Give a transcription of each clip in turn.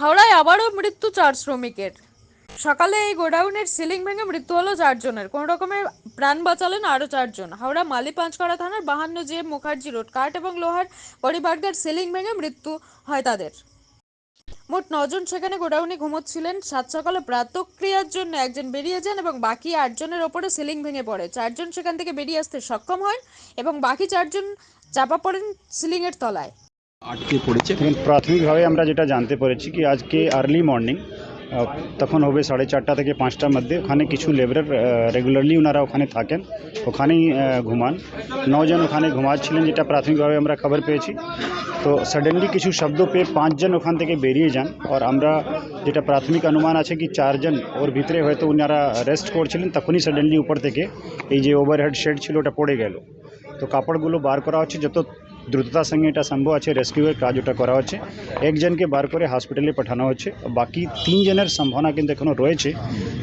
হাওড়ায় আবারও মৃত্যু 4 শ্রমিকের। সকালে এই গোডাউনের সিলিং ভেঙে মৃত্যু হলো 4 জনের, কোন রকমের প্রাণ বাঁচালেন আরো 4 জন। হাওড়া মালিপাঁচকড়া থানার 52 মুখার্জি রোড কাঠ এবং লোহার পরিবারদের সিলিং ভেঙে মৃত্যু হয় তাদের। মোট 9 জন সেখানে গোডাউনে ঘুমোচ্ছিলেন। সাত সকালে প্রাতঃক্রিয়ার জন্য একজন বেরিয়ে যান এবং বাকি 8 জনের ওপরে সিলিং ভেঙে পড়ে। 4 জন সেখান থেকে বেরিয়ে আসতে সক্ষম হয় এবং বাকি 4 জন চাপা পড়েন সিলিং এর তলায়। আটকে পড়েছে। প্রাথমিকভাবে আমরা যেটা জানতে পেরেছি কি আজকে আর্লি মর্নিং তখন হবে 4:30 থেকে 5টার মধ্যে ওখানে কিছু লেবারার রেগুলারলি ওনারা ওখানে থাকেন, ওখানেই ঘুমান। 9 জন ওখানে ঘুমাচ্ছিলেন যেটা প্রাথমিকভাবে আমরা খবর পেয়েছি। তো সাডেনলি কিছু শব্দ পেয়ে 5 জন ওখান থেকে বেরিয়ে যান। আর আমরা যেটা প্রাথমিক অনুমান আছে কি 4 জন ওর ভিতরে হয়তো ওনারা রেস্ট করছিলেন, তখনই সাডেনলি উপর থেকে এই যে ওভারহেড শেড ছিল ওটা পড়ে গেল। তো কাপড়গুলো বার করা হচ্ছে, যত দ্রুততার সঙ্গে এটা সম্ভব আছে রেস্কিউয়ের কাজ ওটা করা হচ্ছে। একজনকে বার করে হসপিটালে পাঠানো হচ্ছে, বাকি 3 জনের সম্ভাবনা কিন্তু এখনও রয়েছে।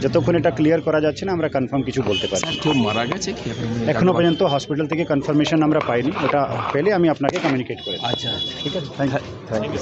যতক্ষণ এটা ক্লিয়ার করা যাচ্ছে না আমরা কনফার্ম কিছু বলতে পারছি না। কেউ মারা গেছে কি এখনও পর্যন্ত হসপিটাল থেকে কনফার্মেশন আমরা পাইনি, ওটা পেলে আমি আপনাকে কমিউনিকেট করি। আচ্ছা, ঠিক আছে, থ্যাংক ইউ।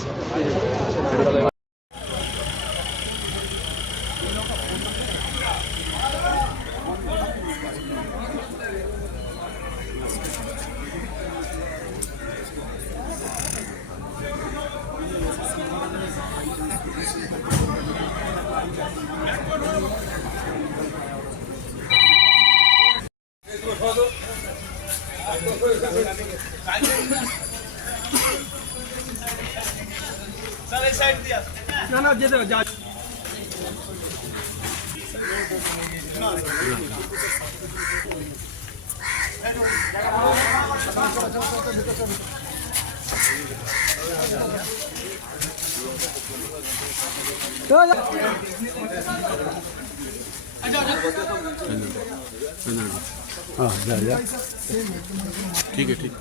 ঠিক আছে, ঠিক।